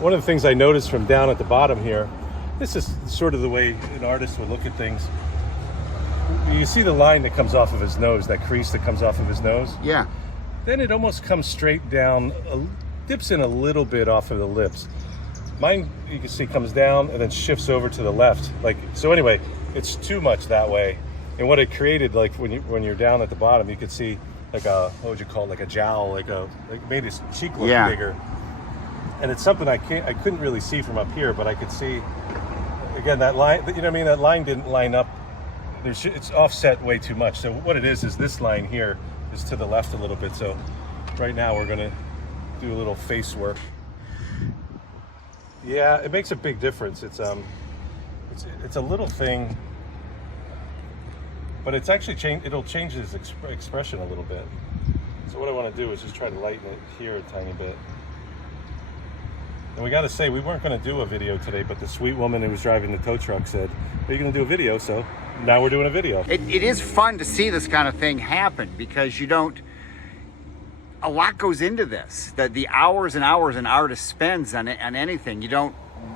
one of the things I noticed from down at the bottom here, this is sort of the way an artist would look at things. You see the line that comes off of his nose, that crease that comes off of his nose? Yeah. Then it almost comes straight down, dips in a little bit off of the lips. Mine, you can see, comes down and then shifts over to the left. So anyway, it's too much that way. And what it created, like when you're down at the bottom, you could see like a, what would you call it, like a jowl, like made his cheek look bigger. And it's something I couldn't really see from up here, but I could see, again, that line, you know what I mean? That line didn't line up. It's offset way too much. So what it is this line here is to the left a little bit. So right now we're gonna do a little face work. Yeah, it makes a big difference. It's a little thing, but it's actually it'll change his expression a little bit. So what I want to do is just try to lighten it here a tiny bit. And we got to say, we weren't going to do a video today, but the sweet woman who was driving the tow truck said, "Are you going to do a video?" So now we're doing a video. It is fun to see this kind of thing happen because a lot goes into this. The hours and hours an artist spends on anything,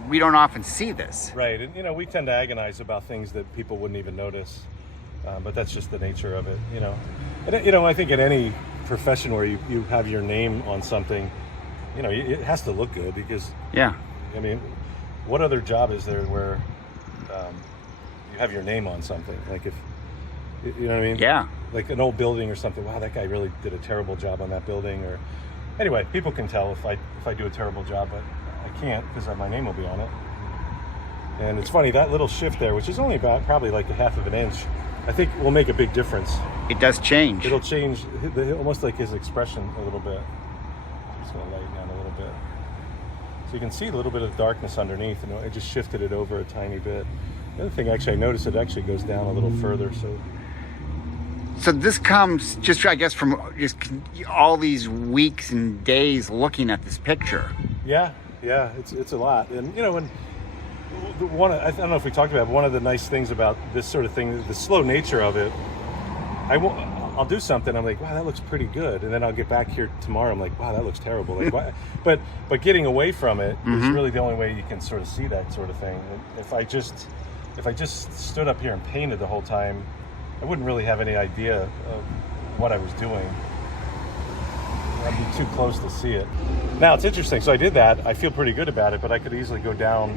we don't often see this. Right, and we tend to agonize about things that people wouldn't even notice, but that's just the nature of it, And I think in any profession where you have your name on something, it has to look good because, I mean, what other job is there where you have your name on something? Like if, you know what I mean? Yeah. Like an old building or something. Wow, that guy really did a terrible job on that building. Or anyway, people can tell if I do a terrible job, but I can't because my name will be on it. And it's funny, that little shift there, which is only about probably like a half of an inch, I think will make a big difference. It does change. It'll change almost like his expression a little bit. I'm just going to lighten down a little bit. So you can see a little bit of darkness underneath, and I just shifted it over a tiny bit. The other thing, actually, I noticed it actually goes down a little further. So this comes just, I guess, from just all these weeks and days looking at this picture. Yeah, it's a lot. And, I don't know if we talked about it, but one of the nice things about this sort of thing, the slow nature of it, I'll do something, I'm like, wow, that looks pretty good. And then I'll get back here tomorrow, I'm like, wow, that looks terrible. Like, why? But getting away from it is really the only way you can sort of see that sort of thing. If I just stood up here and painted the whole time, I wouldn't really have any idea of what I was doing. I'd be too close to see it. Now, it's interesting. So I did that. I feel pretty good about it, but I could easily go down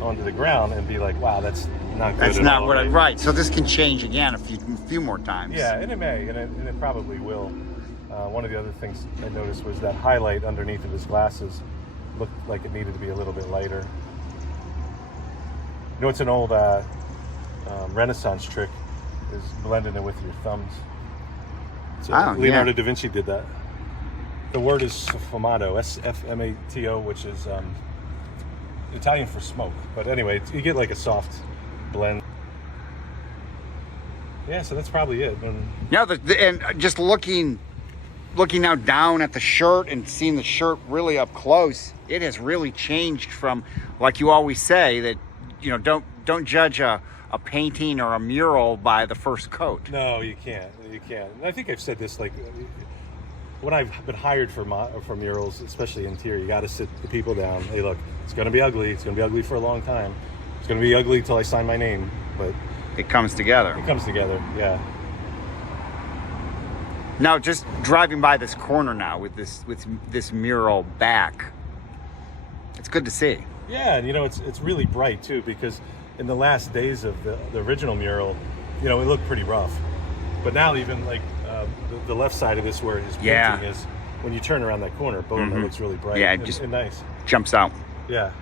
onto the ground and be like, wow, that's not good. That's not what right. So this can change again a few more times. Yeah, and it may, and it probably will. One of the other things I noticed was that highlight underneath of his glasses looked like it needed to be a little bit lighter. It's an old Renaissance trick, is blending it with your thumbs. So Leonardo da Vinci did that. The word is sfumato, S-F-M-A-T-O, which is Italian for smoke. But anyway, you get like a soft blend. Yeah, so that's probably it. And just looking now down at the shirt and seeing the shirt really up close, it has really changed from, like you always say, that don't judge a painting or a mural by the first coat. No, you can't. And I think I've said this, like, when I've been hired for murals, especially interior, you got to sit the people down. Hey, look, it's going to be ugly. It's going to be ugly for a long time. It's going to be ugly till I sign my name, but it comes together. Yeah. Now, just driving by this corner now with this mural back, it's good to see. Yeah, and it's really bright too, because in the last days of the original mural, it looked pretty rough. But now even like the left side of this where his painting is, when you turn around that corner, boom, it looks really bright. Yeah, and nice. Jumps out. Yeah.